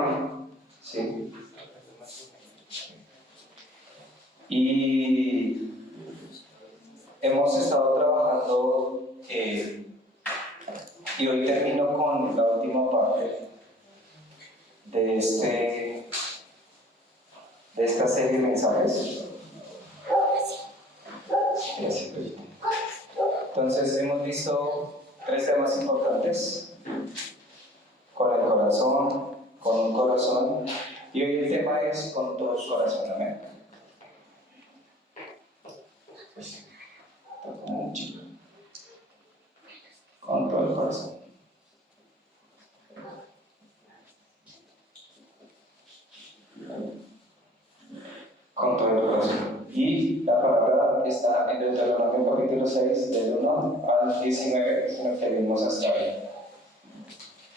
tema, ¿sí? Y hemos estado trabajando, y hoy termino con la última parte de esta serie de mensajes. Entonces hemos visto 3 temas importantes: con el corazón, con un corazón, y hoy el tema es con todo el corazón. Amén. Con todo el corazón. Con todo el corazón. Y la palabra está en Deuteronomio capítulo 6, del 1 al 19, si nos seguimos hasta ahí.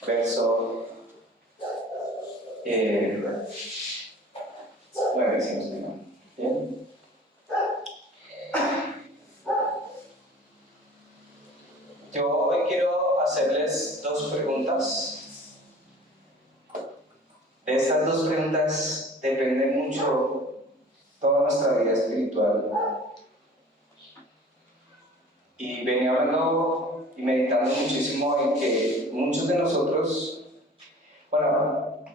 Verso 9, si nos digo. ¿Bien? Yo hoy quiero hacerles 2 preguntas. De estas 2 preguntas depende mucho toda nuestra vida espiritual. Y venía hablando y meditando muchísimo en que muchos de nosotros,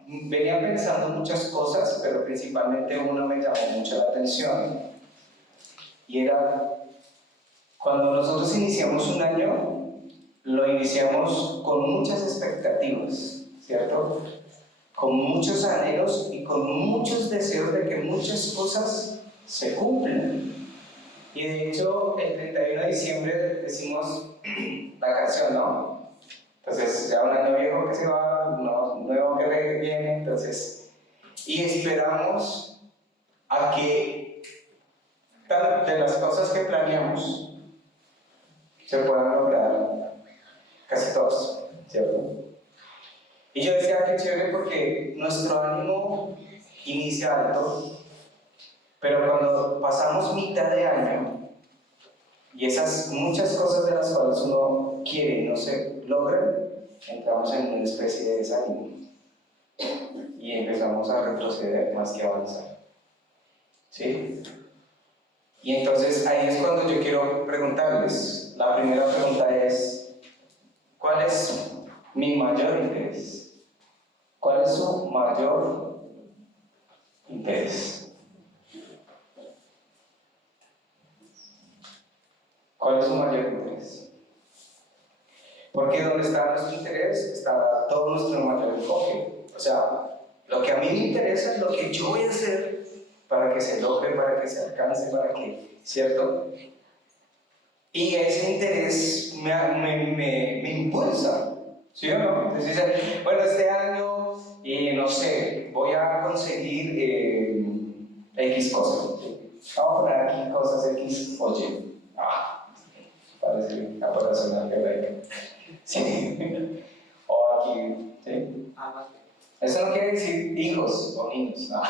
venía pensando muchas cosas, pero principalmente una me llamó mucho la atención. Y era, cuando nosotros iniciamos un año, lo iniciamos con muchas expectativas, ¿cierto? Con muchos anhelos y con muchos deseos de que muchas cosas se cumplan. Y de hecho, el 31 de diciembre decimos la canción, ¿no? Entonces, ya un año viejo que se va, un nuevo que viene, entonces, y esperamos a que de las cosas que planeamos se puedan lograr casi todas, ¿cierto? Y yo decía que chévere porque nuestro ánimo inicia alto, pero cuando pasamos mitad de año y esas muchas cosas de las cuales uno quiere y no se logran, entramos en una especie de desánimo y empezamos a retroceder más que avanzar, ¿sí? Y entonces ahí es cuando yo quiero preguntarles. La primera pregunta es: ¿cuál es mi mayor interés? ¿Cuál es su mayor interés? ¿Cuál es su mayor interés? Porque donde está nuestro interés está todo nuestro mayor enfoque. O sea, lo que a mí me interesa es lo que yo voy a hacer para que se logre, para que se alcance, para que, ¿cierto? Y ese interés me impulsa, ¿sí o no? Entonces, bueno, este año, no sé, voy a conseguir X cosas. Vamos a poner aquí cosas X o Y. Parece una operación algebraica. Sí. O aquí, ¿sí? Eso no quiere decir hijos o niños, ¿no?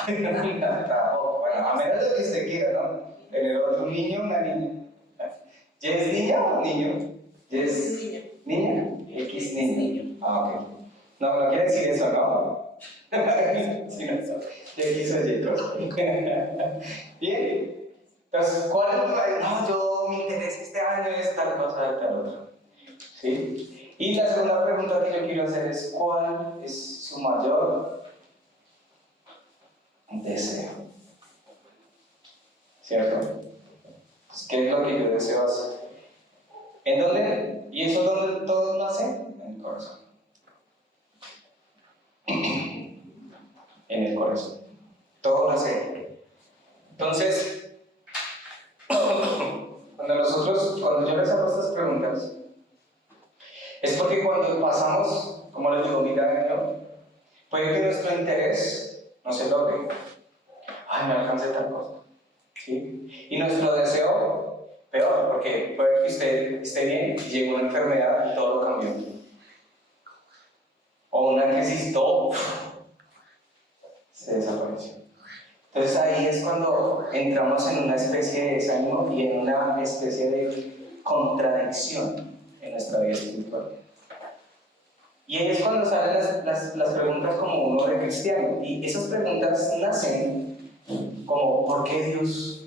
Bueno, a menos de que usted quiera, ¿no? Tener otro niño, una niña. ¿Ya es niña o niño? ¿Ya es niña? X niño. Ok. No quiere decir eso, ¿no? Sí, no, ya quiso decir. Bien. Entonces, ¿cuál es? No, mi interés este año es tal cosa, tal otra. ¿Sí? Y la segunda pregunta que yo quiero hacer es: ¿cuál es su mayor deseo? ¿Cierto? ¿Qué es lo que yo deseo hacer? ¿En dónde? ¿Y eso dónde todos lo hacen? En el corazón. En el corazón. Todo lo hace. Entonces, cuando yo les hago estas preguntas, es porque cuando pasamos, como les digo, mitad de año, puede que nuestro interés no se logre. Me alcance tal cosa. ¿Sí? Y nuestro deseo, peor, porque puede que usted esté bien y llegue una enfermedad y todo lo cambió. O una crisis, todo se desapareció. Entonces ahí es cuando entramos en una especie de desánimo y en una especie de contradicción en nuestra vida espiritual. Y ahí es cuando salen las preguntas como uno de cristiano. Y esas preguntas nacen como, ¿por qué Dios?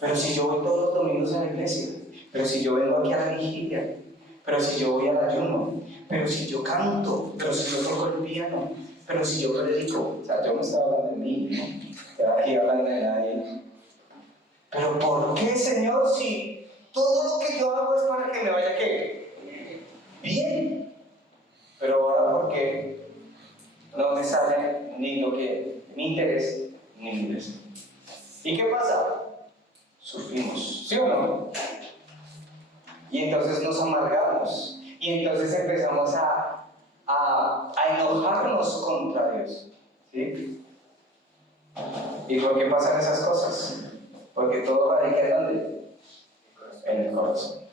Pero si yo voy todos los domingos a la iglesia, pero si yo vengo aquí a la vigilia, pero si yo voy al ayuno, pero si yo canto, pero si yo toco el piano, pero si yo predico. O sea, yo no estaba hablando de mí, ¿no? Estaba aquí hablando de nadie. Pero ¿por qué, Señor, si todo lo que yo hago es para que me vaya ¿qué? Bien. Pero ahora, ¿por qué no me sale ni lo que mi interés ni mi deseo? ¿Y qué pasa? Sufrimos, ¿sí o no? Y entonces nos amargamos. Y entonces empezamos a enojarnos contra Dios. ¿Sí? ¿Y por qué pasan esas cosas? Porque todo radica ¿en dónde? En el corazón.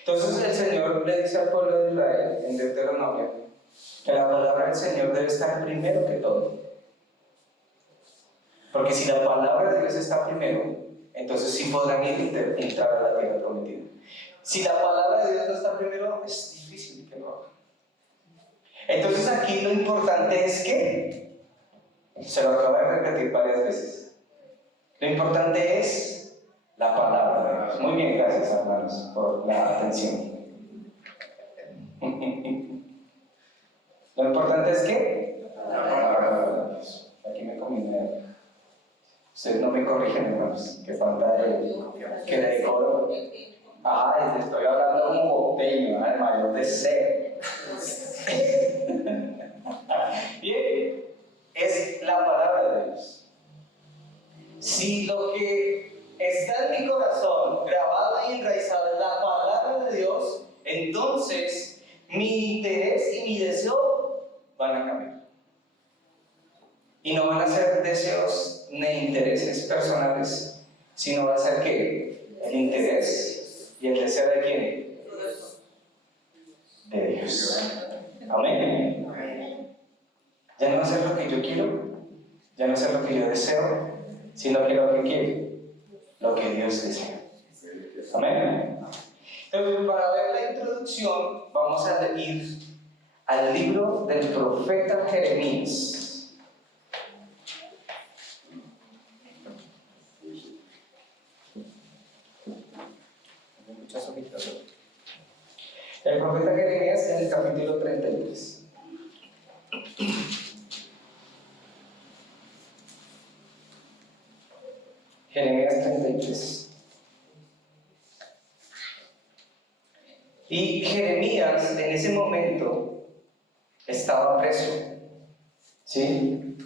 Entonces el Señor le dice al pueblo de Israel en Deuteronomio que la palabra del Señor debe estar primero que todo. Porque si la palabra de Dios está primero, entonces sí podrán entrar a la tierra prometida. Si la palabra de Dios no está primero, es difícil que lo hagan. Entonces aquí lo importante es que, se lo acabo de repetir varias veces, lo importante es la palabra de Dios. Muy bien, gracias hermanos por la atención. Lo importante es que la palabra de Dios. Aquí me combiné. Ustedes no me corrigen, hermanos, que falta que de decoro. Ay, te estoy hablando como bocteño, el mayor deseo. Bien, es la palabra de Dios. Si lo que está en mi corazón, grabado y enraizado es la palabra de Dios, entonces mi interés y mi deseo van a cambiar. Y no van a ser deseos ni intereses personales, sino va a ser ¿qué? El interés y el deseo de ¿quién? De Dios. Amén. Ya no va a ser lo que yo quiero, ya no va a ser lo que yo deseo, sino que lo que quiero, lo que Dios desea. Amén. Entonces, para ver la introducción, vamos a ir al libro del profeta Jeremías. El profeta Jeremías en el capítulo 33. Jeremías 33. Y Jeremías en ese momento estaba preso. ¿Sí?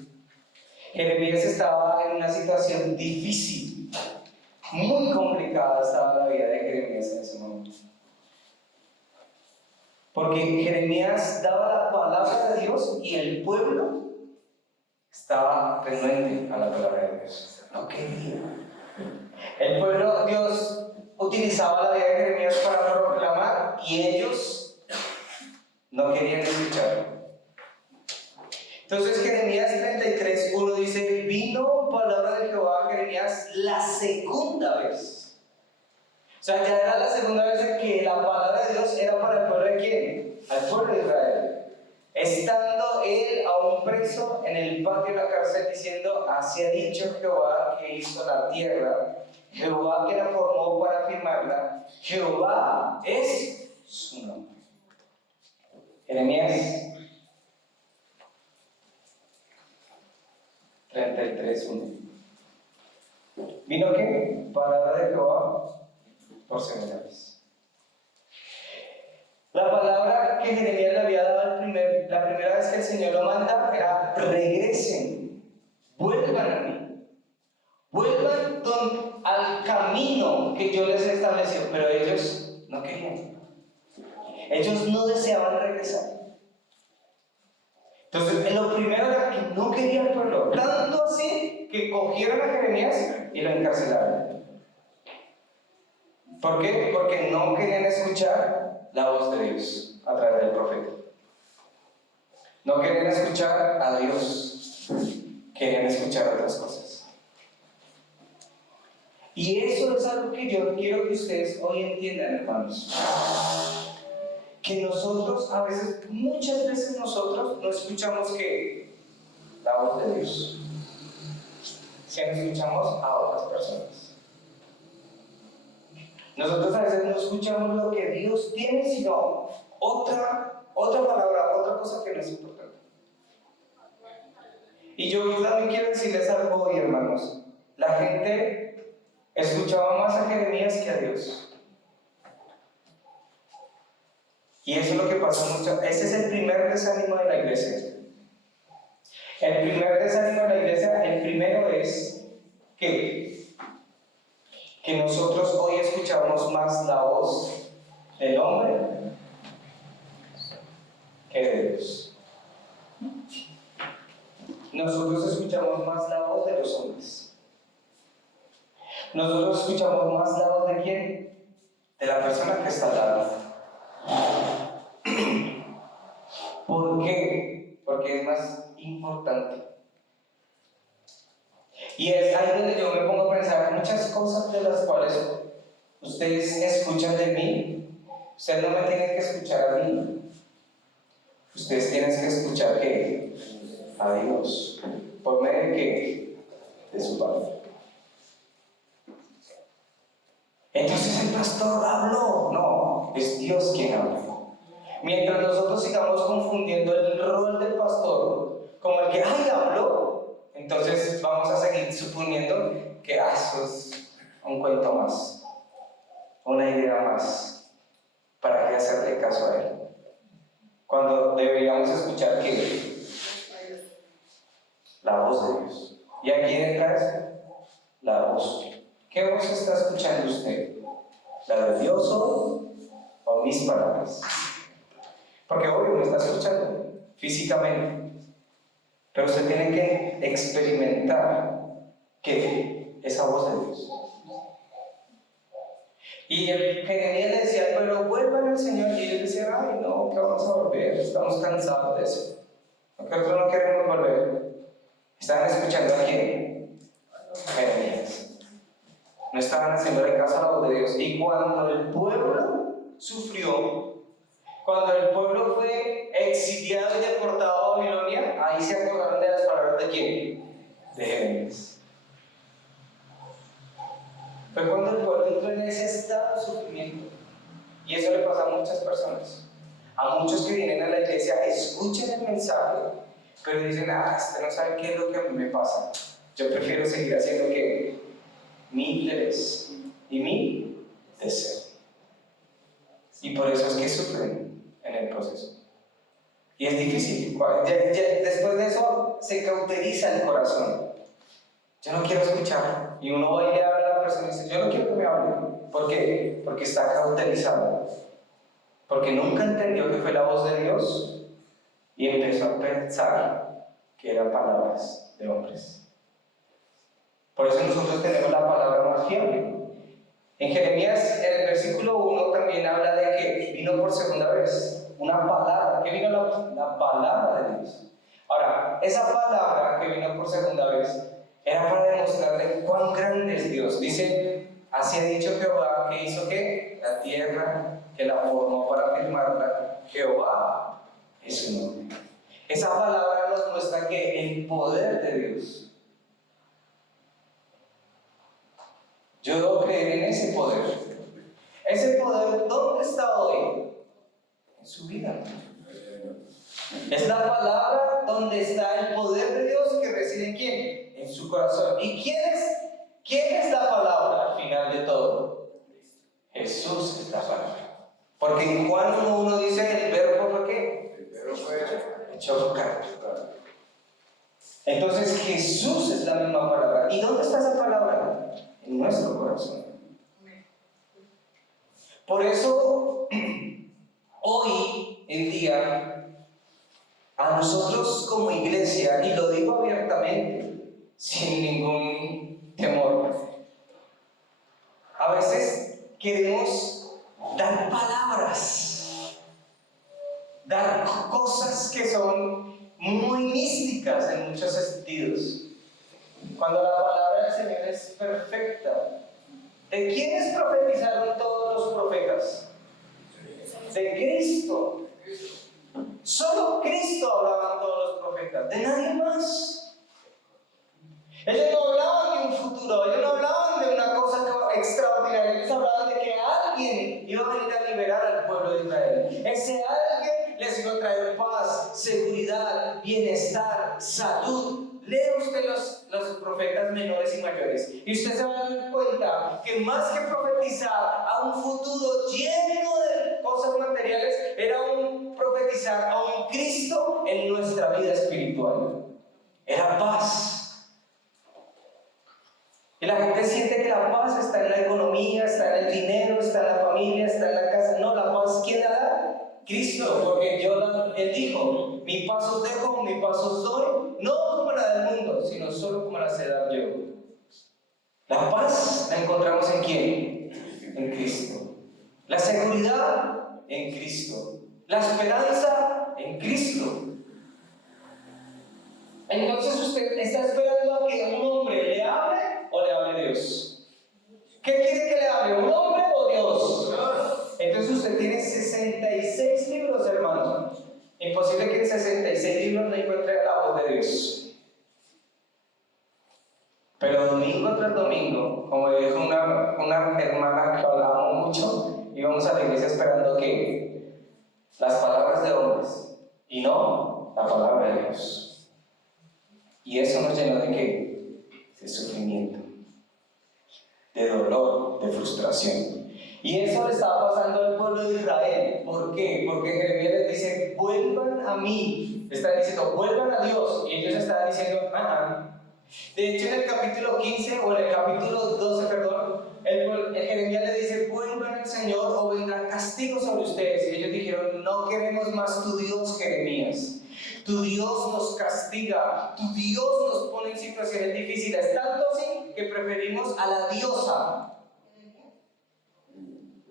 Jeremías estaba en una situación difícil, muy complicada estaba la vida de Jeremías en ese momento. Porque Jeremías daba la palabra de Dios y el pueblo estaba renuente a la palabra de Dios. No quería. El pueblo, Dios utilizaba la vida de Jeremías para proclamar y ellos no querían escucharlo. Entonces Jeremías 33:1 dice: vino palabra de Jehová a Jeremías la segunda vez. O sea, ya era la segunda vez que la palabra de Dios era para el pueblo de ¿quién? Al pueblo de Israel. Estando él aún preso en el patio de la cárcel, diciendo: así ha dicho Jehová que hizo la tierra, Jehová que la formó para firmarla, Jehová es su nombre. Jeremías 33:1. ¿Vino qué? Palabra de Jehová por segunda vez. La palabra que Jeremías le había dado la primera vez que el Señor lo manda era: regresen, vuelvan a mí, vuelvan al camino que yo les establecí. Pero ellos no querían, ellos no deseaban regresar. Entonces, lo primero era que no quería el pueblo, tanto así que cogieron a Jeremías y lo encarcelaron. ¿Por qué? Porque no querían escuchar la voz de Dios a través del profeta. No querían escuchar a Dios, querían escuchar otras cosas. Y eso es algo que yo quiero que ustedes hoy entiendan, hermanos. que nosotros, a veces, muchas veces nosotros no escuchamos que la voz de Dios, sino escuchamos a otras personas. Nosotros a veces no escuchamos lo que Dios tiene, sino otra palabra, otra cosa que no es importante. Y yo también quiero decirles algo hoy, hermanos. La gente escuchaba más a Jeremías que a Dios. Y eso es lo que pasa mucho. Ese es el primer desánimo de la iglesia. El primer desánimo de la iglesia, el primero es que nosotros hoy escuchamos más la voz del hombre que de Dios. Nosotros escuchamos más la voz de los hombres. Nosotros escuchamos más la voz de ¿quién? De la persona que está al lado. ¿Por qué? Porque es más importante. Y es ahí donde yo me pongo a pensar muchas cosas de las cuales ustedes escuchan de mí. Ustedes no me tienen que escuchar a mí. Ustedes tienen que escuchar ¿qué? A Dios. ¿Por medio de qué? De su palabra. Entonces el pastor habló. No, es Dios quien habla. Mientras nosotros sigamos confundiendo el rol del pastor como el que ¡ay! Habló, entonces vamos a seguir suponiendo que eso es un cuento más, una idea más, para qué hacerle caso a él. Cuando deberíamos escuchar ¿qué? La voz de Dios. ¿Y aquí entra eso? La voz. ¿Qué voz está escuchando usted? ¿La de Dios o mis palabras? Porque obvio me está escuchando físicamente, pero usted tiene que experimentar que esa voz de Dios. Y el Jeremías le decía, pero vuelvan al Señor, y ellos decían, ay no, que vamos a volver, estamos cansados de eso, nosotros no queremos volver. ¿Estaban escuchando a quién? A Jeremías. No estaban haciéndole caso a la voz de Dios. Y cuando el pueblo sufrió, cuando el pueblo fue exiliado y deportado a Babilonia, ahí se acordaron de las palabras de quién? De Jeremías. Fue cuando el pueblo entró en ese estado de sufrimiento. Y eso le pasa a muchas personas. A muchos que vienen a la iglesia, escuchan el mensaje, pero dicen, usted no sabe qué es lo que a mí me pasa. Yo prefiero seguir haciendo que mi interés y mi deseo. Y por eso es que sufren en el proceso. Y es difícil. Después de eso se cauteriza el corazón. Yo no quiero escuchar. Y uno va y le habla a la persona y dice, yo no quiero que me hable. ¿Por qué? Porque está cauterizado. Porque nunca entendió que fue la voz de Dios y empezó a pensar que eran palabras de hombres. Por eso nosotros tenemos la palabra más fiable. En Jeremías, en el versículo 1 también habla de que vino por segunda vez una palabra. ¿Qué vino la palabra de Dios? Ahora, esa palabra que vino por segunda vez era para demostrarle cuán grande es Dios. Dice, así ha dicho Jehová, que hizo ¿qué? La tierra, que la formó para firmarla. Jehová es su nombre. Esa palabra nos muestra que el poder de Dios. Yo debo creer en ese poder. Ese poder, ¿dónde está hoy? En su vida. Es la palabra donde está el poder de Dios que reside en quién? En su corazón. ¿Y quién es la palabra al final de todo? Jesús es la palabra. Porque en Juan 1 dice, ¿el verbo fue qué? El verbo fue hecho carne. Entonces Jesús es la misma palabra. ¿Y dónde está esa palabra? En nuestro corazón. Por eso, hoy en día, a nosotros como iglesia, y lo digo abiertamente, sin ningún temor, a veces queremos dar palabras, dar cosas que son muy místicas en muchos sentidos, cuando la palabra del Señor es perfecta. ¿De quiénes profetizaron todos los profetas? de Cristo. Solo Cristo hablaban todos los profetas, de nadie más. Ellos no hablaban de un futuro, ellos no hablaban de una cosa extraordinaria, ellos hablaban de que alguien iba a venir a liberar al pueblo de Israel. Ese alguien les iba a traer paz, seguridad, bienestar, salud. Lea usted los profetas menores y mayores y usted se va a dar cuenta que más que profetizar a un futuro lleno de cosas materiales, era un profetizar a un Cristo en nuestra vida espiritual. Era paz. Y la gente siente que la paz está en la economía, está en el dinero, está en la familia, está en la casa. No, la paz, ¿quién la da? Cristo, porque Él dijo, mi paz os dejo, mi paz os doy, no como la del mundo, sino solo como la sé dar yo. La paz la encontramos ¿en quién? En Cristo. La seguridad en Cristo. La esperanza en Cristo. Entonces usted está esperando a que un hombre le hable o le hable Dios. ¿Qué quiere que le hable? ¿Un hombre o Dios? Entonces usted tiene 66 libros, hermanos. Imposible que en 66 libros no encuentre la voz de Dios. Pero domingo tras domingo, como dijo una hermana que hablábamos mucho, íbamos a la iglesia esperando que las palabras de hombres y no la palabra de Dios. Y eso nos llenó de ¿qué? De sufrimiento, de dolor, de frustración. Y eso le estaba pasando al pueblo de Israel. ¿Por qué? Porque Jeremías les dice, vuelvan a mí. Están diciendo, vuelvan a Dios. Y ellos están diciendo, De hecho, en el capítulo 15, o en el capítulo 12, perdón, el Jeremías le dice, vuelvan al Señor o vendrá castigo sobre ustedes. Y ellos dijeron, no queremos más tu Dios, Jeremías. Tu Dios nos castiga, tu Dios nos pone en situaciones difíciles, tanto así que preferimos a la diosa.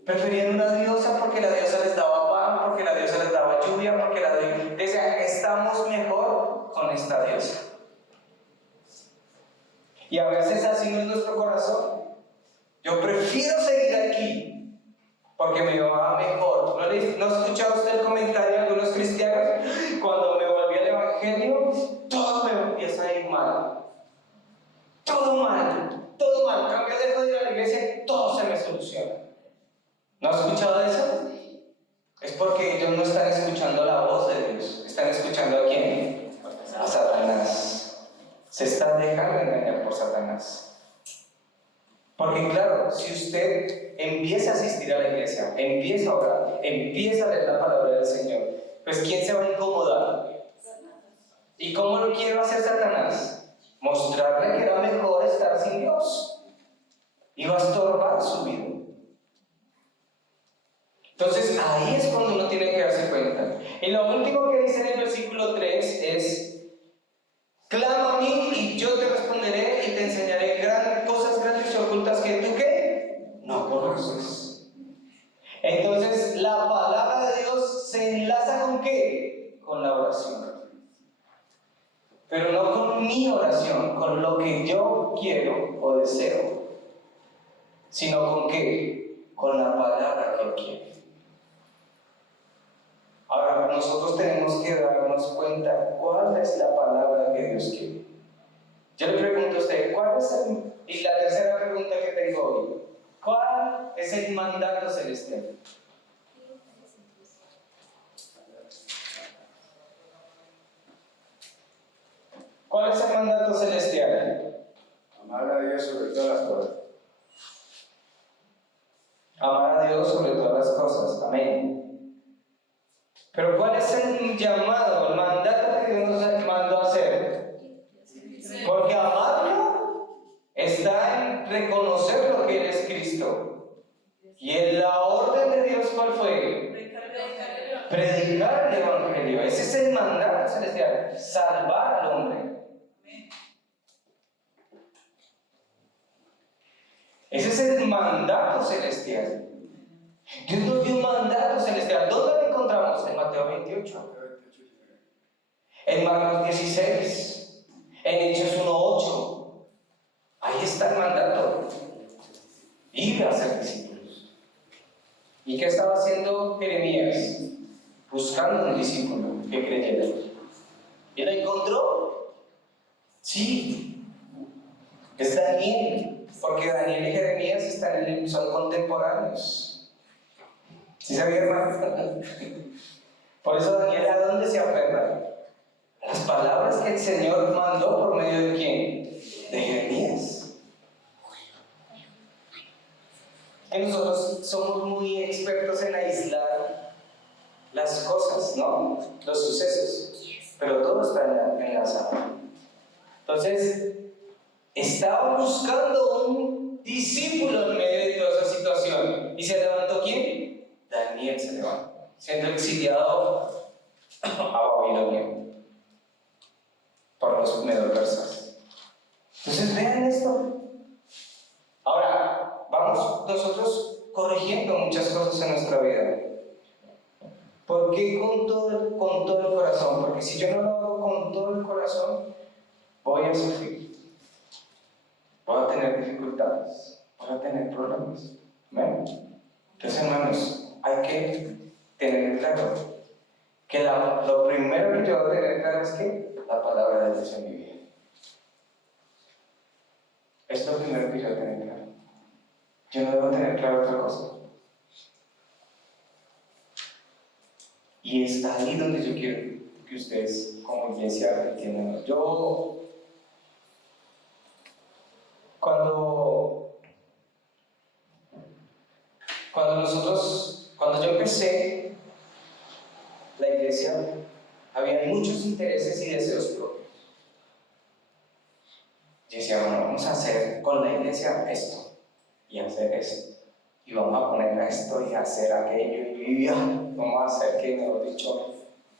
Preferían una diosa porque la diosa les daba pan, porque la diosa les daba lluvia, porque la diosa decía, estamos mejor con esta diosa. Y a veces así no es nuestro corazón. Yo prefiero seguir aquí porque me va mejor. ¿No ha escuchado usted el comentario de algunos cristianos? Cuando me volví al evangelio, todo me empieza a ir mal. Todo mal, todo mal. Cambio, dejo de ir a la iglesia y todo se me soluciona. ¿No has escuchado eso? Es porque ellos no están escuchando la voz de Dios. ¿Están escuchando a quién? A Satanás. Se están dejando engañar por Satanás. Porque claro, si usted empieza a asistir a la iglesia, empieza a orar, empieza a leer la palabra del Señor, pues ¿quién se va a incomodar? ¿Y cómo lo quiere hacer Satanás? Mostrarle que era mejor estar sin Dios. Y va a estorbar su vida. Entonces ahí es cuando uno tiene que darse cuenta. Y lo último que dice en el versículo 3 es: clama a mí y yo te responderé y te enseñaré cosas grandes y ocultas que tú ¿qué? No conoces. Entonces la palabra de Dios se enlaza ¿con qué? Con la oración. Pero no con mi oración, con lo que yo quiero o deseo, sino con qué? Con la palabra que quiero. Ahora, nosotros tenemos que darnos cuenta cuál es la palabra que Dios quiere. Yo le pregunto a usted, ¿cuál es y la tercera pregunta que tengo hoy, ¿cuál es el mandato celestial? ¿Cuál es el mandato celestial? Amar a Dios sobre todas las cosas. Amar a Dios sobre todas las cosas. Amén. Pero ¿cuál es el llamado, el mandato que Dios nos mandó a hacer? Porque amarlo está en reconocer lo que Él es Cristo. Y en la orden de Dios, ¿cuál fue? Predicar el Evangelio. Ese es el mandato celestial. Salvar al hombre. Ese es el mandato celestial. Dios nos dio un mandato celestial. ¿Dónde lo encontramos? En Mateo 28. En Marcos 16. En Hechos 1:8. Ahí está el mandato. Ir a ser discípulos. ¿Y qué estaba haciendo Jeremías? Buscando un discípulo que creyera. ¿Y lo encontró? Sí, es Daniel, porque Daniel y Jeremías son contemporáneos. ¿Sí sabía, hermano? Por eso Daniel, ¿a dónde se aferra? Las palabras que el Señor mandó por medio de ¿quién? De Jeremías. Que nosotros somos muy expertos en aislar las cosas, ¿no? Los sucesos, pero todo está enlazado. Entonces, estaba buscando un discípulo en medio de toda esa situación. ¿Y se levantó quién? Daniel se levantó, siendo exiliado a Babilonia por los medo-persas. Entonces, vean esto. Ahora, vamos nosotros corrigiendo muchas cosas en nuestra vida. ¿Por qué con todo el corazón? Porque si yo no lo hago con todo el corazón, voy a sufrir. Voy a tener dificultades. Voy a tener problemas. ¿Ven? Entonces, hermanos, hay que tener claro que lo primero que yo debo tener claro es que la palabra de Dios en mi vida. Es lo primero que yo debo tener claro. Yo no debo tener claro otra cosa. Y está ahí donde yo quiero que ustedes, como iglesia, entiendan. Cuando yo empecé la iglesia, había muchos intereses y deseos propios. Yo decía, bueno, vamos a hacer con la iglesia esto y hacer esto. Y vamos a poner esto y hacer aquello y vamos a hacer que, mejor dicho,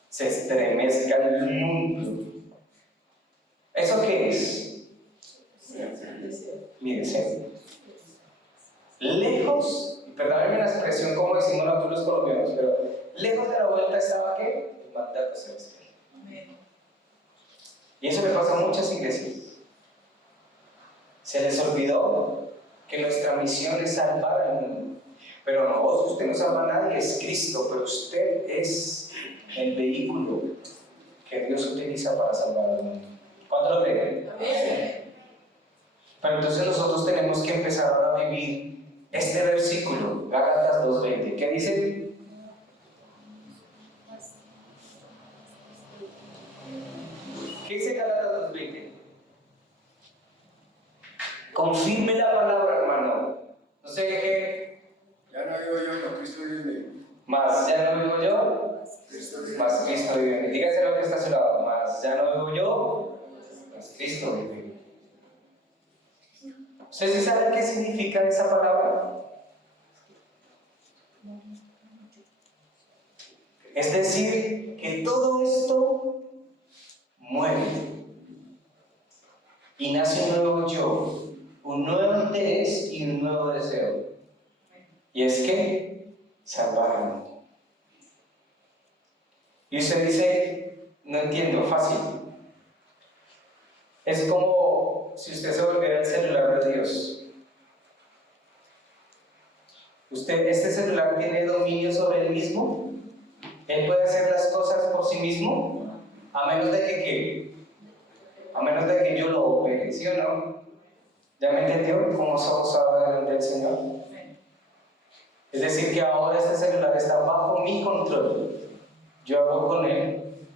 se estremezca el mundo. ¿Eso qué es? Mi deseo. Lejos, y perdónenme la expresión como decimos nosotros los colombianos, pero lejos de la vuelta estaba ¿qué? El mandato celestial. Y eso le pasa a muchas iglesias. Se les olvidó que nuestra misión es salvar al mundo. Pero no, usted no salva a nadie, es Cristo, pero usted es el vehículo que Dios utiliza para salvar al mundo. ¿Cuánto lo creen? Amén. Pero entonces nosotros tenemos que empezar ahora a vivir este versículo, Gálatas 2:20. ¿Qué dice? ¿Qué dice Gálatas 2:20? Confirme la palabra, hermano. No sé qué. Ya no vivo yo, no, Cristo vive en mí. Más ya no vivo yo, Cristo vive en más Cristo vive en mí. Dígase lo que está a su lado. Más ya no vivo yo, más Cristo vive en mí. ¿Usted sí sabe qué significa esa palabra? Es decir, que todo esto muere y nace un nuevo yo, un nuevo interés y un nuevo deseo. Y es que salvar al mundo. Y usted dice, no entiendo, fácil. Es como si usted se volviera el celular de Dios. ¿Este celular tiene dominio sobre él mismo? ¿Él puede hacer las cosas por sí mismo? A menos de que ¿qué? A menos de que yo lo opere, ¿sí o no? ¿Ya me entendió cómo somos ahora delante del Señor? Es decir, que ahora este celular está bajo mi control. Yo hago con él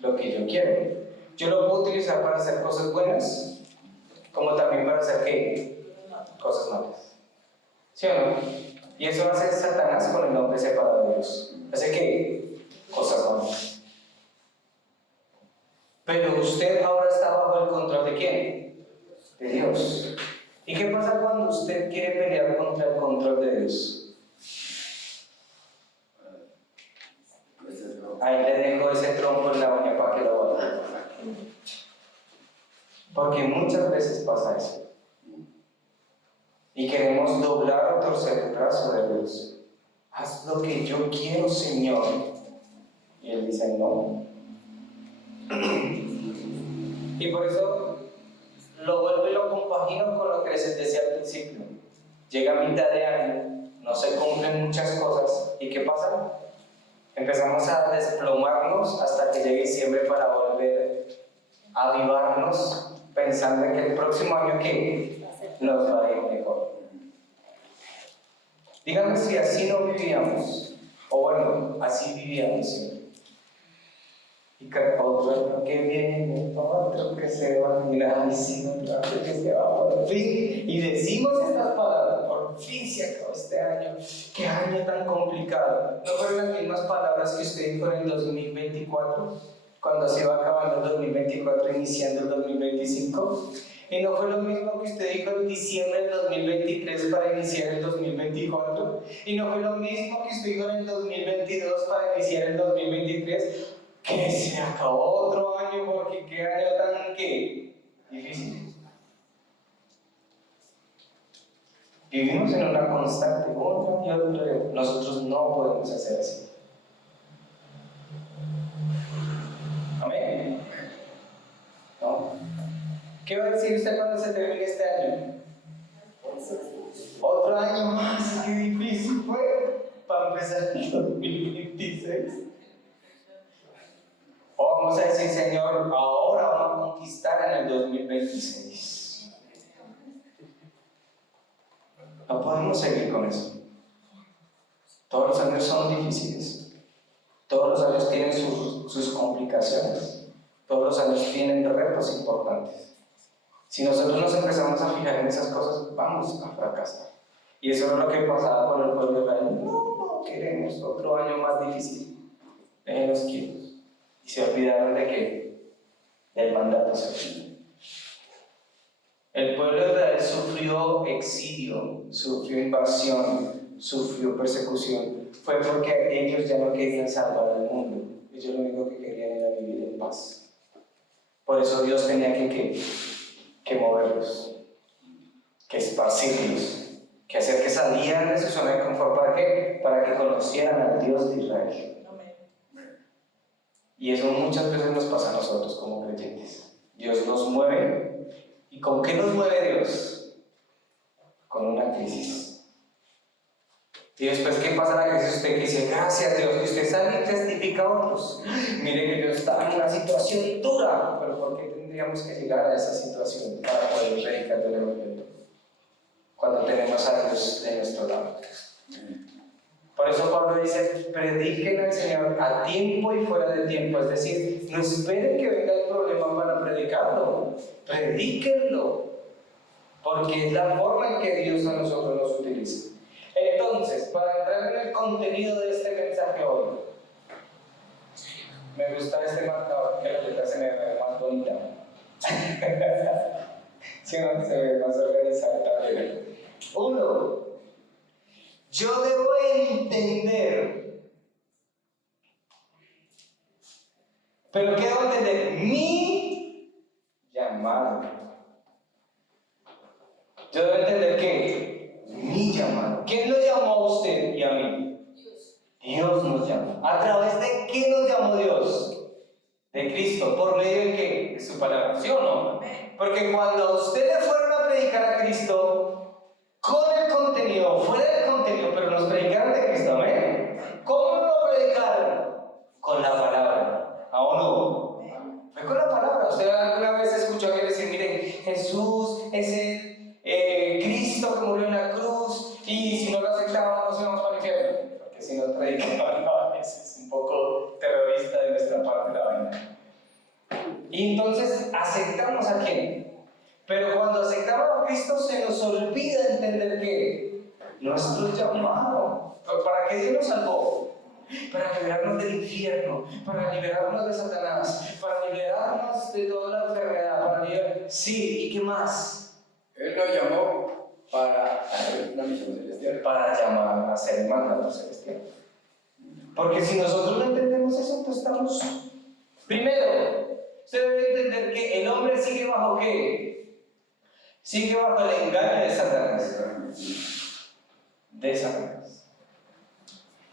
lo que yo quiero. Yo lo puedo utilizar para hacer cosas buenas, como también para hacer ¿qué? Cosas malas. ¿Sí o no? Y eso hace Satanás con el hombre separado de Dios. ¿Hace qué? Cosas malas. Pero usted ahora está bajo el control ¿de quién? De Dios. ¿Y qué pasa cuando usted quiere pelear contra el control de Dios? Ahí le dejo ese trompo en la uña para que lo guarde. Porque muchas veces pasa eso. Y queremos doblar o torcer el brazo de Dios. Haz lo que yo quiero, Señor. Y Él dice no. Y por eso lo vuelvo y lo compagino con lo que les decía al principio. Llega a mitad de año no se cumplen muchas cosas. ¿Y qué pasa? Empezamos a desplomarnos hasta que llegue diciembre para volver a avivarnos pensando en que el próximo año ¿qué? Nos va a ir mejor. Díganme si así no vivíamos, o bueno, así vivíamos siempre. Y cada otro que viene, otro que se va, mira, y si otro que se va por fin. Y decimos estas palabras, por fin se acabó este año. Qué año tan complicado. ¿No fueron las mismas palabras que usted dijo en el 2024? Cuando se iba acabando el 2024, iniciando el 2025. Y no fue lo mismo que usted dijo en diciembre del 2023 para iniciar el 2024. Y no fue lo mismo que usted dijo en el 2022 para iniciar el 2023. Que se acabó otro año, porque qué año tan difícil. Vivimos en una constante, una y otra vez. Nosotros no podemos hacer así. Amén. ¿No? ¿Qué va a decir usted cuando se termine este año? Otro año más, qué difícil fue para empezar el 2026. O vamos a decir, Señor, ahora vamos a conquistar en el 2026. No podemos seguir con eso. Todos los años son difíciles. Todos los años tienen sus complicaciones. Todos los años tienen retos importantes. Si nosotros nos empezamos a fijar en esas cosas, vamos a fracasar. Y eso es lo que pasaba con el pueblo de Israel. No queremos otro año más difícil. Déjenos quietos. Y se olvidaron de que del mandato social. El pueblo de Israel sufrió exilio, sufrió invasión, sufrió persecución. Fue porque ellos ya no querían salvar al mundo. Ellos lo único que querían era vivir en paz. Por eso Dios tenía que moverlos, que esparcirlos, que hacer que salieran de su zona de confort. ¿Para qué? Para que conocieran al Dios de Israel. Y eso muchas veces nos pasa a nosotros como creyentes. Dios nos mueve. ¿Y con qué nos mueve Dios? Con una crisis. Y después, ¿qué pasa en la crisis? Usted que dice, gracias Dios, y usted sale y testifica a otros. Mire que yo estaba en una situación dura, pero ¿por qué tendríamos que llegar a esa situación para poder predicar del Evangelio? Cuando tenemos a Dios de nuestro lado. Por eso Pablo dice, prediquen al Señor a tiempo y fuera de tiempo. Es decir, no esperen que venga el problema para predicarlo. Predíquenlo. Porque es la forma en que Dios a nosotros nos utiliza. Entonces, para entrar en el contenido de este mensaje hoy, me gusta este marcador que la letra se me ve más bonita. Sí, no, se ve más organizada. 1. Yo debo entender, pero ¿qué debo entender? Mi llamado. Yo debo entender ¿qué? Mi llamado. ¿Quién lo llamó a usted y a mí? Dios nos llamó. ¿A través de qué nos llamó Dios? De Cristo. ¿Por medio de qué? De su palabra. ¿Sí o no? Porque cuando a usted le fueron a predicar a Cristo, con el contenido, fuera del contenido, pero nos predicaron de Cristo, ¿amén? ¿Cómo lo predicaron? Con la palabra. ¿A o no? Fue con la palabra. Usted alguna vez escuchó a alguien decir, miren, Jesús es el Cristo que murió en la cruz, y si no lo aceptábamos nos íbamos para el infierno. Porque si nos predicaban, no, a veces es un poco terrorista de nuestra parte la vaina. Y entonces, ¿aceptamos a quién? Pero cuando aceptamos a Cristo se nos olvida entender que nuestro llamado, ¿para qué Dios nos salvó? Para liberarnos del infierno, para liberarnos de Satanás, para liberarnos de toda la enfermedad, para liberarnos... Sí, ¿y qué más? Él nos llamó para hacer una misión celestial. Para llamar a ser el mandato celestial. Porque si nosotros no entendemos eso, pues estamos... Primero, usted debe entender que el hombre sigue bajo ¿qué? Sigue bajo el engaño de Satanás. De Satanás.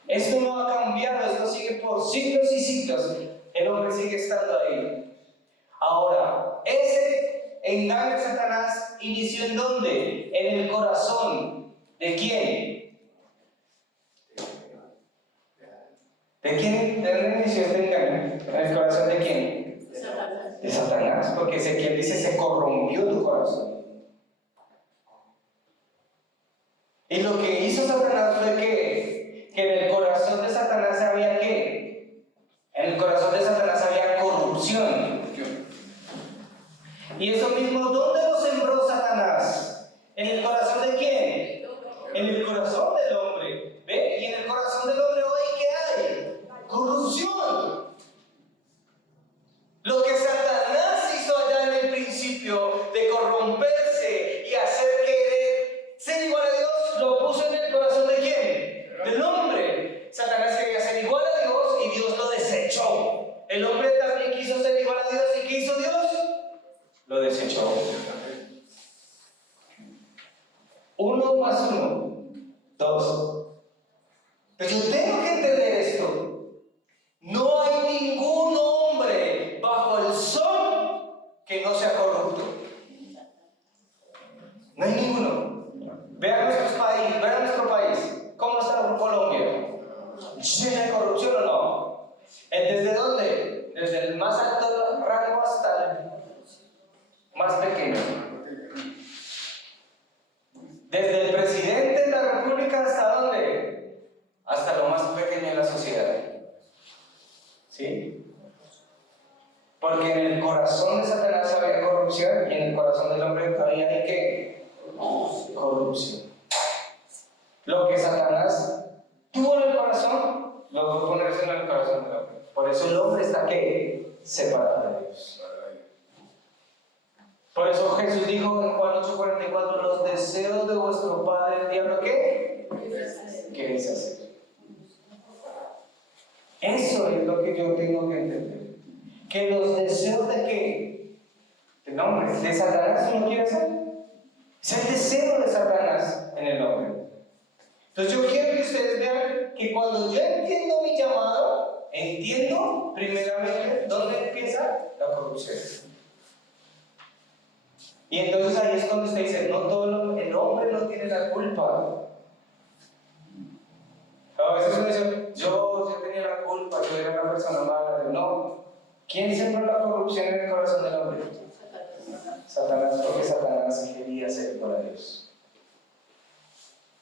Esto no ha cambiado, esto sigue por siglos y siglos. El hombre sigue estando ahí. Ahora, ese engaño de Satanás inició ¿en dónde? En el corazón. ¿De quién? ¿De dónde inició este engaño? ¿En el corazón de quién? De Satanás, porque Ezequiel dice, se corrompió tu corazón. Y lo que hizo Satanás fue que en el corazón de Satanás había ¿qué? En el corazón de Satanás había corrupción. Y eso mismo, ¿dónde lo sembró Satanás? ¿En el corazón de quién? En el corazón del hombre. ¿Ve? Y en el corazón del hombre hoy, ¿qué hay? Corrupción. Lo que Satanás hizo allá en el principio de corromperse y hacer querer ser igual a Dios, lo puso en el corazón de quién? Del hombre. Satanás quería ser igual a Dios y Dios lo desechó. El hombre también quiso ser igual a Dios y ¿qué hizo Dios? Lo desechó. 1 más 1, 2. Pero yo tengo que entender esto. No hay ningún hombre bajo el sol que no sea corrupto. No hay ninguno. Vean nuestro país. ¿Cómo está Colombia? ¿Llena de corrupción o no? ¿Desde dónde? Desde el más alto rango hasta el más pequeño. Desde el presidente de la República hasta dónde? Hasta lo más pequeño de la sociedad. ¿Sí? Porque en el corazón de Satanás había corrupción y en el corazón del hombre había ¿de qué? Corrupción. Lo que Satanás tuvo en el corazón, lo fue ponerse en el corazón del hombre. Por eso el hombre está ¿qué? Separado de Dios. Por eso Jesús dijo en Juan 8:44, los deseos de vuestro padre el diablo, ¿qué? ¿Queréis hacer? Eso es lo que yo tengo que entender. Que los deseos de qué? Del hombre, de Satanás, ¿no quiere hacer? Es el deseo de Satanás en el hombre. Entonces yo quiero que ustedes vean que cuando yo entiendo mi llamado, entiendo primeramente dónde empieza la corrupción. Y entonces ahí es cuando usted dice, no todo el hombre no tiene la culpa. A veces uno dice, yo tenía la culpa, yo era una persona mala. No. ¿Quién sembró la corrupción en el corazón del hombre? Satanás, porque Satanás quería ser igual a Dios.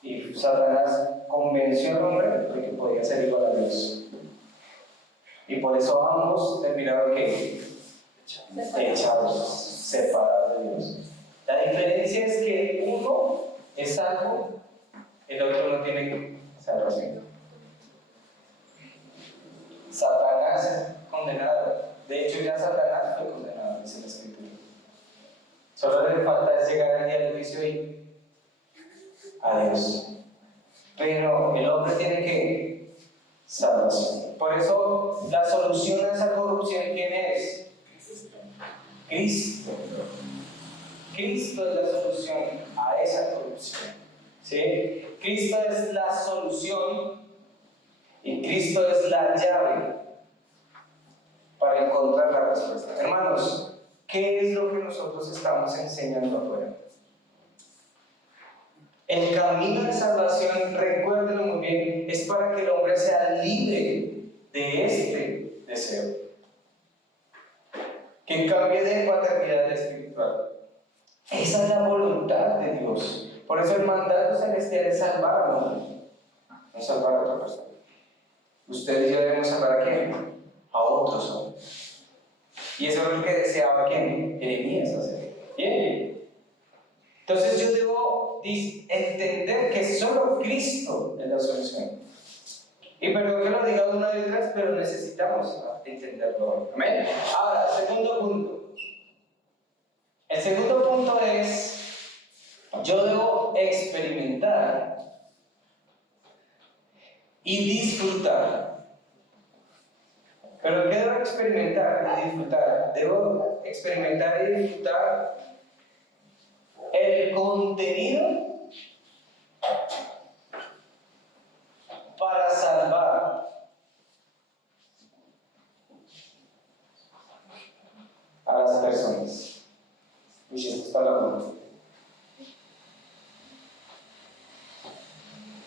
Y Satanás convenció al hombre de que podía ser igual a Dios. Y por eso ambos terminaron ¿qué? Echados, separados de Dios. La diferencia es que uno es salvo, el otro no tiene salvación. Satanás es condenado. De hecho, ya Satanás fue condenado, dice la Escritura. Solo le falta es llegar al día del juicio y a Dios. Pero el hombre tiene que salvación. Por eso, la solución a esa corrupción, ¿quién es? Cristo. Cristo es la solución a esa corrupción. ¿Sí? Cristo es la solución y Cristo es la llave para encontrar la respuesta. Hermanos, ¿qué es lo que nosotros estamos enseñando afuera? El camino de salvación, recuérdenlo muy bien, es para que el hombre sea libre de este deseo. Que cambie de paternidad espiritual. Esa es la voluntad de Dios. Por eso el mandato celestial es salvar al hombre, no salvar a otra persona. Ustedes y yo debemos salvar a quién? A otros hombres. Y eso es lo que deseaba quién? Jeremías hacer. Bien. Entonces yo debo entender que solo Cristo es la solución. Y perdón que lo diga una y otra vez, pero necesitamos entenderlo. Amén. Ahora, segundo punto. El segundo punto es, yo debo experimentar y disfrutar. ¿Pero qué debo experimentar y disfrutar? Debo experimentar y disfrutar el contenido para salvar a las personas. Y esto es para la muerte.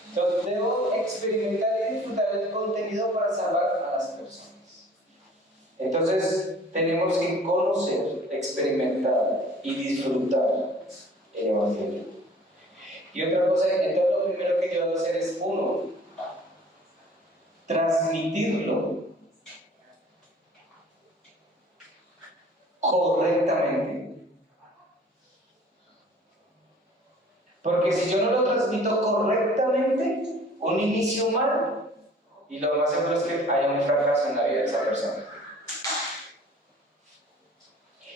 Entonces debo experimentar y disfrutar el contenido venido para salvar a las personas. Entonces, tenemos que conocer, experimentar y disfrutar el Evangelio. Y otra cosa, entonces lo primero que yo debo hacer es, uno, transmitirlo correctamente. Porque si yo no lo transmito correctamente, un inicio mal, y lo más seguro es que haya un fracaso en la vida de esa persona.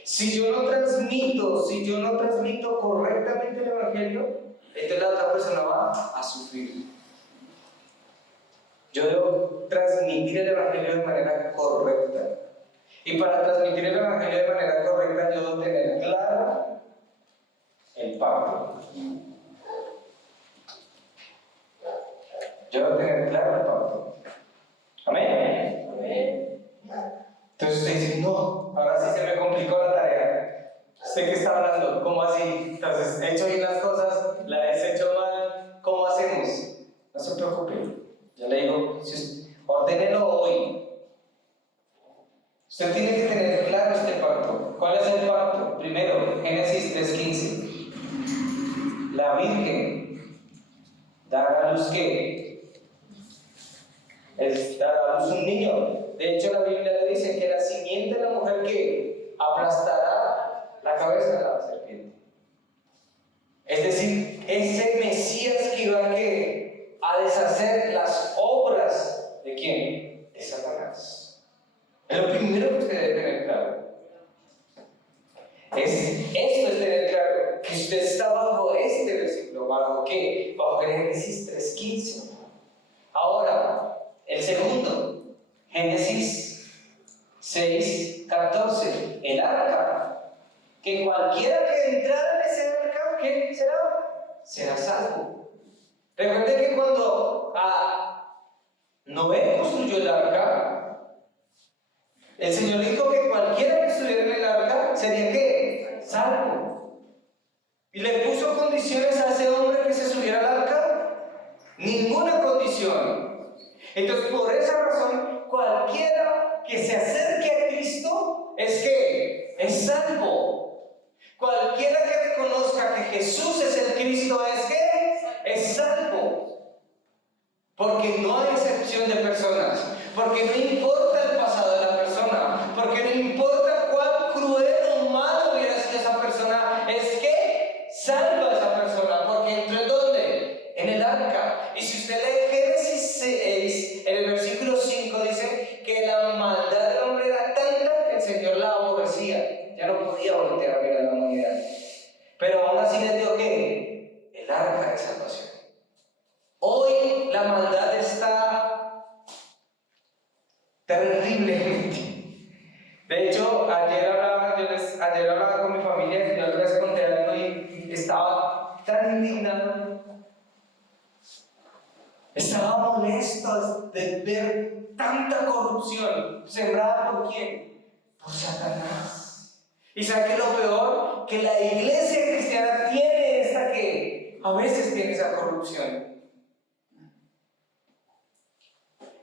Si yo no transmito correctamente el Evangelio, entonces la otra persona va a sufrir. Yo debo transmitir el Evangelio de manera correcta. Y para transmitir el Evangelio de manera correcta, yo debo tener claro el pacto. Yo debo tener claro el pacto. ¿Amén? Amén. Entonces usted dice, no, ahora sí se me complicó la tarea. ¿Usted qué está hablando? ¿Cómo así? Entonces, he hecho bien las cosas, las he hecho mal, ¿cómo hacemos? No se preocupe. Yo le digo, ordénelo hoy. Usted tiene que tener claro este pacto. ¿Cuál es el pacto? Primero, Génesis 3:15. La Virgen dará a luz ¿qué? Dará a luz un niño. De hecho, la Biblia le dice que la simiente de la mujer que aplastará la cabeza de la serpiente. Es decir, ese Mesías que iba a deshacer las obras ¿de quién? De Satanás. Es lo primero que usted debe tener claro. Esto es tener claro que usted está bajo este versículo. ¿Bajo qué? Bajo Génesis 3:15. Ahora, el segundo, Génesis 6:14, el arca, que cualquiera que entrara en ese arca, ¿qué será? Será salvo. Recuerden que cuando Noé construyó el arca, el Señor le dijo que cualquiera que estuviera en el arca sería ¿qué? Salvo. Y le puso condiciones a ese hombre que se subiera al arca. Ninguna condición. Entonces, por esa razón, cualquiera que se acerque a Cristo es salvo. Cualquiera que reconozca que Jesús es el Cristo es salvo. Porque no hay excepción de personas. Porque no importa el pasado de la persona. Porque no importa cuán cruel o malo hubiera sido esa persona. Salva a esa persona. Porque entró ¿en dónde? En el arca. Y si usted lee Génesis 6, en el versículo 5 dice que la maldad del hombre era tanta que el Señor la aborrecía. Ya no podía voltear a ver a la humanidad. Pero aún así les dio ¿qué? El arca de salvación. Hoy la maldad está terriblemente. De hecho, ayer hablaba con mi familia y yo les conté algo y estaba tan indignado. Estaba molesto de ver tanta corrupción sembrada ¿por quién? Por Satanás. ¿Y sabe qué es lo peor? Que la iglesia cristiana tiene a veces tiene esa corrupción.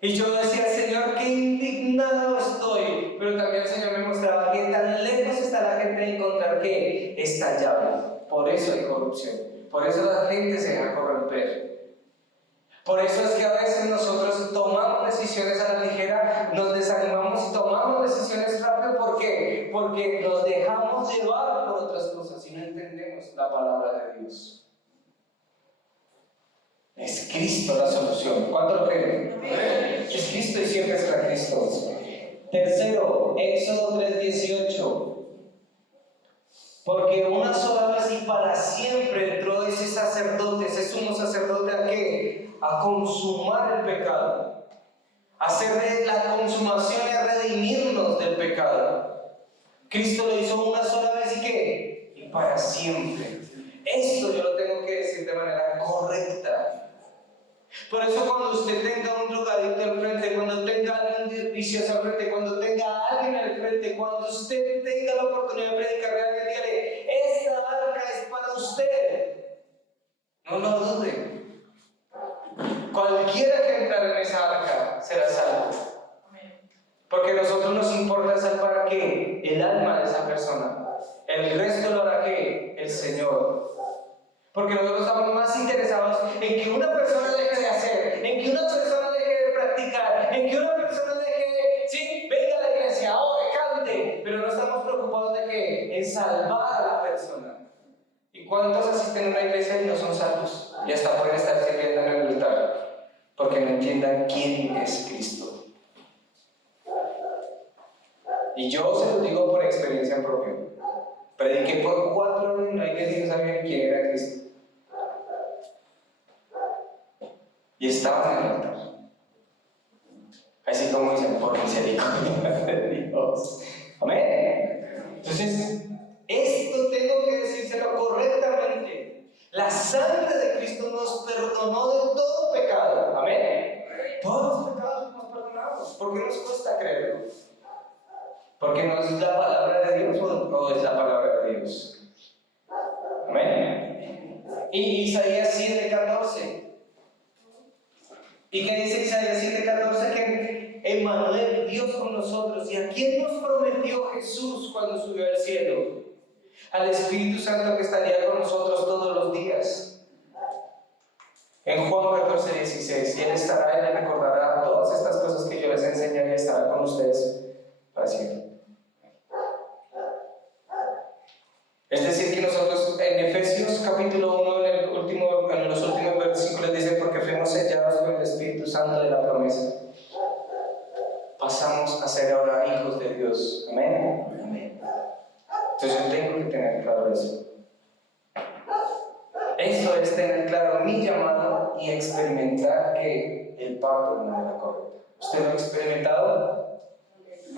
Y yo decía, Señor, qué indignado estoy. Pero también el Señor me mostraba que tan lejos está la gente de encontrar que esta llave. Por eso hay corrupción. Por eso la gente se deja corromper. Por eso es que a veces nosotros tomamos decisiones a la ligera, nos desanimamos y tomamos decisiones rápido. ¿Por qué? Porque nos dejamos llevar por otras cosas y no entendemos la palabra de Dios. Es Cristo la solución. ¿Cuánto lo creen? Es Cristo y siempre será Cristo. Tercero, Éxodo 3:18. Porque una sola vez y para siempre entró ese sacerdote, ese sumo sacerdote ¿a qué? A consumar el pecado. A hacer la consumación y a redimirnos del pecado. Cristo lo hizo una sola vez y ¿qué? Y para siempre. Esto yo lo tengo que decir de manera correcta. Por eso cuando usted tenga un drogadicto al frente, cuando tenga a alguien vicioso al frente, cuando tenga a alguien al frente, cuando usted tenga la oportunidad de predicarle a alguien, dígale, esta arca es para usted. No lo dude. Cualquiera que entrara en esa arca será salvo. Porque a nosotros nos importa salvar ¿qué? El alma de esa persona. El resto lo hará ¿qué? El Señor. Porque nosotros estamos más interesados en que una persona deje de hacer, en que una persona deje de practicar, en que una persona deje de, sí, venga a la iglesia, ore, cante, pero no estamos preocupados de qué, en salvar a la persona. ¿Y cuántos asisten a una iglesia y no son salvos? Y hasta pueden estar sirviendo en el altar, porque no entiendan quién es Cristo. Y yo se lo digo por experiencia propia. Prediqué por 4 años en una iglesia y no sabía quién era Cristo. Y estaba en el altar. Así como dicen, por misericordia de Dios. Amén. Entonces, esto tengo que decírselo correctamente. La sangre de Cristo nos perdonó de todo pecado. Amén. Todos los pecados somos perdonados. ¿Por qué nos cuesta creerlo? ¿Porque no es la palabra de Dios o es la palabra de Dios? Amén. Y Isaías 7:14. ¿Y qué dice Isaías 7:14? Que Emmanuel, Dios con nosotros. ¿Y a quién nos prometió Jesús cuando subió al cielo? Al Espíritu Santo que estaría con nosotros todos los días. En Juan 14:16, y Él estará y les recordará todas estas cosas que yo les enseñaré y estará con ustedes para siempre. Es decir, que nosotros en Efesios capítulo 1, en los últimos versículos dice, porque fuimos sellados con el Espíritu Santo de la promesa, pasamos a ser ahora hijos de Dios. Amén. Amén. Entonces yo tengo que tener claro eso. Eso es tener claro mi llamado y experimentar que el pacto no era correcto. ¿Usted lo ha experimentado?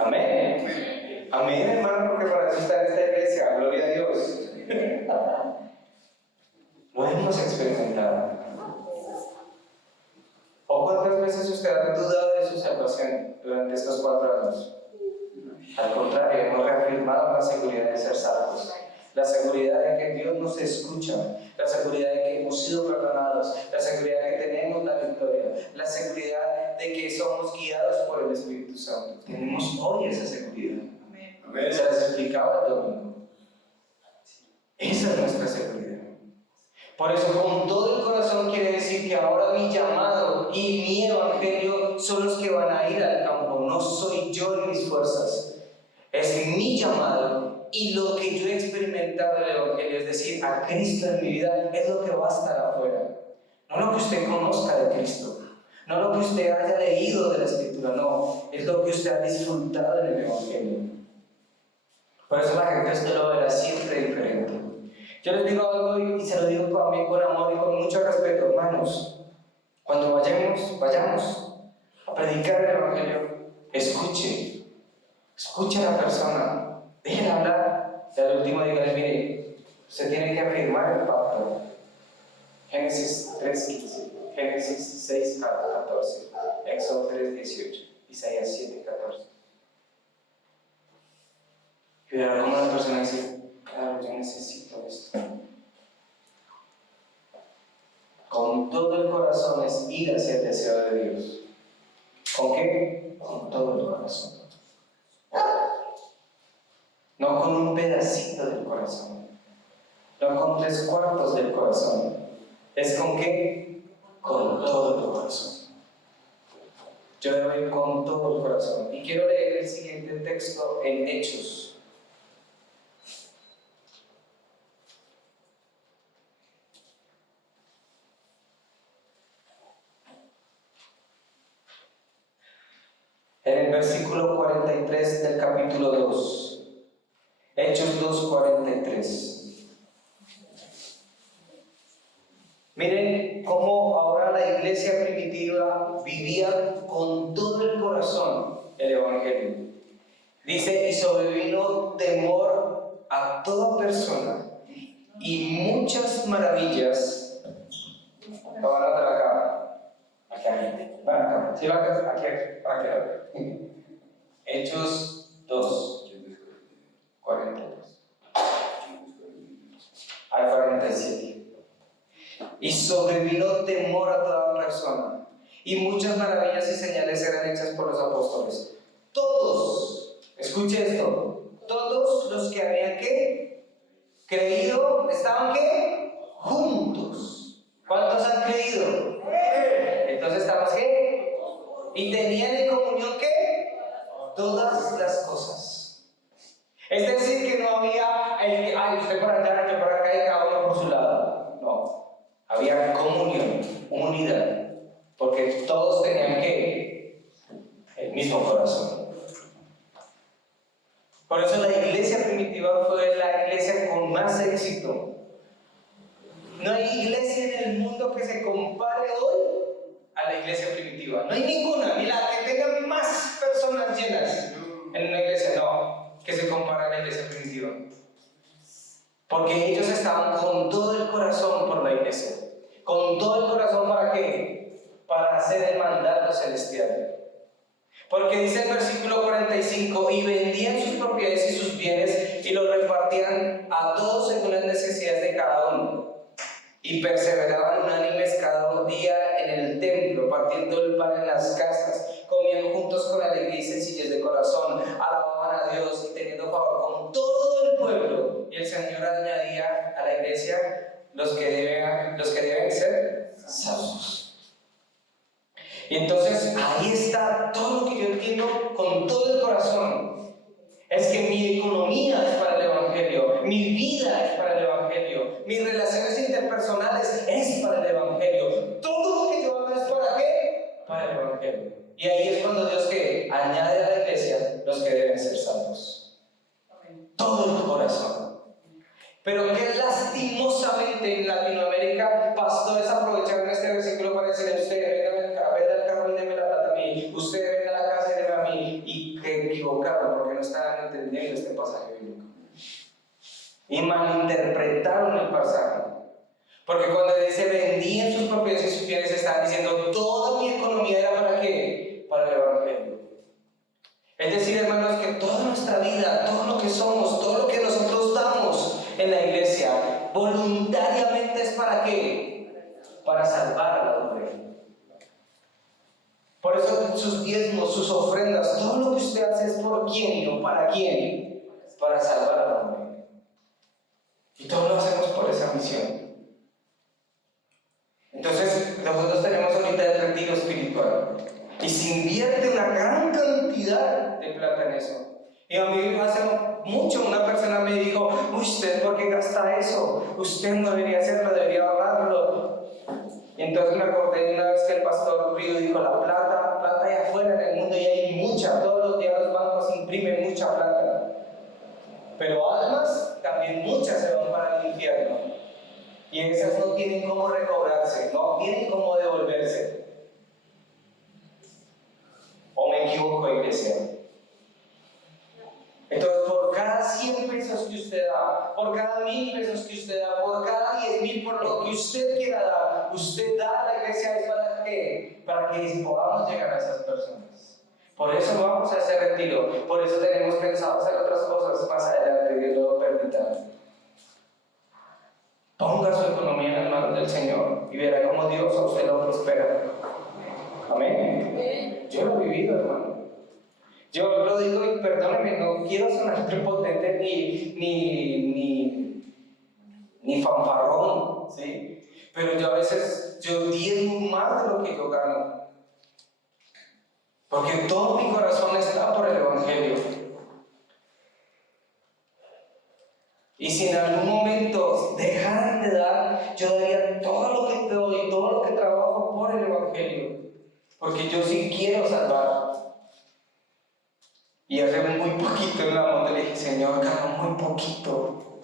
Amén. Amén, hermano, porque para eso está en esta iglesia. Gloria a Dios. Lo hemos experimentado. ¿O cuántas veces usted ha dudado de su salvación durante estos 4 años? Al contrario, hemos reafirmado la seguridad de ser salvos, la seguridad de que Dios nos escucha, la seguridad de que hemos sido perdonados, la seguridad de que tenemos la victoria, la seguridad de que somos guiados por el Espíritu Santo. Tenemos hoy esa seguridad. Amén. Se las explicaba el domingo. Esa es nuestra seguridad. Por eso, con todo el corazón quiere decir que ahora mi llamado y mi evangelio son los que van a ir al campo. No soy yo y mis fuerzas. Es mi llamado y lo que yo he experimentado en el evangelio, es decir, a Cristo en mi vida, es lo que va a estar afuera. No lo que usted conozca de Cristo. No lo que usted haya leído de la Escritura. No, es lo que usted ha disfrutado en el evangelio. Por eso la gente usted lo verá siempre diferente. Yo les digo algo y se lo digo también con amor y con mucho respeto, hermanos. Cuando vayamos a predicar el evangelio, escuche a la persona, déjenla hablar. Y al último dígale, mire, usted tiene que afirmar el pacto. Génesis 3:15, Génesis 6:14, Éxodo 3:18, Isaías 7:14. Y verá cómo la persona dice, claro, yo necesito esto. Con todo el corazón es ir hacia el deseo de Dios. ¿Con qué? Con todo el corazón. No con un pedacito del corazón. No con 3/4 del corazón. ¿Es con qué? Con todo el corazón. Yo debo ir con todo el corazón. Y quiero leer el siguiente texto en Hechos. En el versículo 43 del capítulo 2. Hechos 2:43. Miren cómo ahora la iglesia primitiva vivía con todo el corazón el evangelio. Dice, y sobrevino temor a toda persona y muchas maravillas. Lo van a traer acá. Acá. Sí, aquí. Hechos 2:42. Al 47. Y sobrevino temor a toda persona y muchas maravillas y señales eran hechas por los apóstoles. Todos, escuche esto, todos los que habían ¿qué? Creído, estaban ¿qué? Juntos. ¿Cuántos han creído? Entonces estamos ¿qué? Y tenían en comunión ¿qué? Todas las cosas. Es decir, que no había el que, ay, usted por allá, yo por acá y cada uno por su lado. No, había comunión, unidad, porque todos tenían ¿qué? El mismo corazón. Por eso la iglesia primitiva fue la iglesia con más éxito. No hay iglesia en el mundo que se compare hoy a la iglesia primitiva. No hay ninguna, ni la que tenga más personas llenas en una iglesia, no, que se compare a la iglesia primitiva. Porque ellos estaban con todo el corazón por la iglesia. Con todo el corazón, ¿para qué? Para hacer el mandato celestial. Porque dice el versículo 45, y vendían sus propiedades y sus bienes y los repartían a todos según las necesidades de cada uno. Y perseveraban unánimes cada día en el templo, partiendo el pan en las casas, comían juntos con alegría y sencillez de corazón, alababan a Dios y teniendo favor con todo el pueblo. Y el Señor añadía a la iglesia los que deben ser salvos. Y entonces ahí está todo lo que yo entiendo con todo el corazón. Es que mi economía es para el Evangelio, mi vida es para el Evangelio, mis relaciones interpersonales es para el Evangelio. Todo lo que yo haga es ¿para qué? Para el Evangelio. Y ahí es cuando Dios que añade a la iglesia los que deben ser salvos. Todo el corazón. Pero que lastimosamente en Latinoamérica pastores aprovecharon este versículo para decirle: usted venda el carro y deme la plata a mí, usted venda la casa y deme a mí, y que equivocaron porque no estaban entendiendo este pasaje bíblico y malinterpretaron el pasaje. Porque cuando dice vendían sus propiedades y sus bienes, están diciendo toda mi economía era ¿para qué? Para el Evangelio. Es decir, hermanos, que toda nuestra vida, todo lo que somos, todo lo que nosotros damos en la iglesia, voluntariamente es ¿para qué? Para salvar a la hombre. Por eso sus diezmos, sus ofrendas, todo lo que usted hace es ¿por quién? ¿No para quién? Para salvar a la hombre. Y todo lo hacemos por esa misión. Entonces, nosotros tenemos ahorita el retiro espiritual. Y se invierte una gran cantidad de plata en eso. Y a mí hace mucho una persona me dijo: ¿usted por qué gasta eso? Usted no debería hacerlo, debería ahorrarlo. Y entonces me acordé de una vez que el pastor Río dijo: la plata hay afuera en el mundo y hay mucha. Todos los días los bancos imprimen mucha plata. Pero almas, también muchas se van para el infierno. Y esas no tienen cómo recobrarse, no tienen cómo devolverse. ¿O me equivoco, iglesia? Entonces, por cada 100 pesos que usted da, por cada 1000 pesos que usted da, por cada 10,000, por lo que usted quiera dar, usted da a la iglesia. ¿Es para qué? Para que podamos llegar a esas personas. Por eso vamos a ese retiro, por eso tenemos pensado hacer otras cosas más adelante, Dios lo permita. Ponga su economía en las manos del Señor y verá cómo Dios a usted lo prospera. Amén. Yo lo he vivido, hermano. Yo lo digo y perdóneme, no quiero sonar prepotente ni fanfarrón, ¿sí? Pero yo a veces, diezmo más de lo que yo gano. Porque todo mi corazón está por el Evangelio. Y si en algún momento dejaran de dar, yo daría todo lo que doy, todo lo que trabajo por el Evangelio. Porque yo sí quiero salvar. Y hace muy poquito en la monta le dije: Señor, gano muy poquito.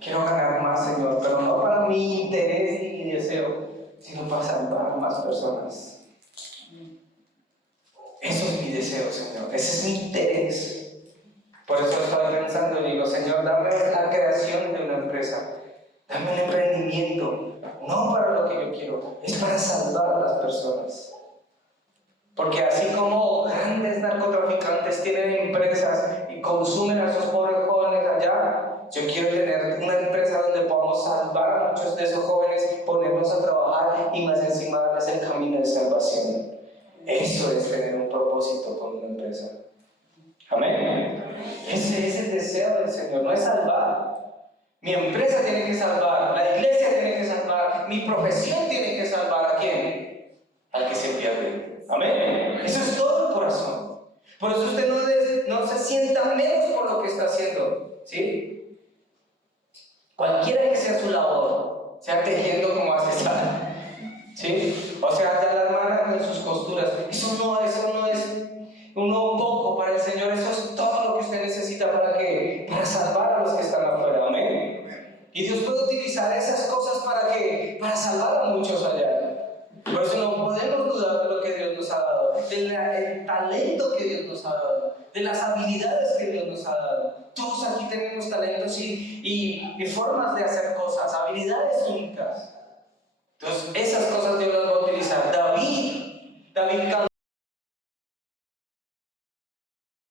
Quiero ganar más, Señor, pero no para mi interés ni mi deseo, sino para salvar a más personas. Eso es mi deseo, Señor. Ese es mi interés. Por eso estoy pensando y digo: Señor, dame la creación de una empresa. Dame un emprendimiento. No para lo que yo quiero, es para salvar a las personas. Porque así como grandes narcotraficantes tienen empresas y consumen a esos pobres jóvenes allá, yo quiero tener una empresa donde podamos salvar a muchos de esos jóvenes, ponernos a trabajar y más encima darles el camino de salvación. Mi empresa tiene que salvar, la iglesia tiene que salvar, mi profesión tiene que salvar. ¿A quién? Al que se pierde. Amén. Eso es todo el corazón. Por eso usted no se sienta menos por lo que está haciendo, ¿sí? Cualquiera que sea su labor, sea tejiendo como hace Sara, ¿sí? O sea, hasta la hermana con sus costuras. Eso no es uno poco para el Señor. Eso es todo lo que usted necesita para ¿qué? Para salvar a los que están afuera. Amén. Y Dios puede utilizar esas cosas para ¿qué? Para salvar a muchos allá. Por eso no podemos dudar de lo que Dios nos ha dado, del talento que Dios nos ha dado, de las habilidades que Dios nos ha dado. Todos aquí tenemos talentos y formas de hacer cosas, habilidades únicas. Entonces, esas cosas Dios las va a utilizar. David cantó.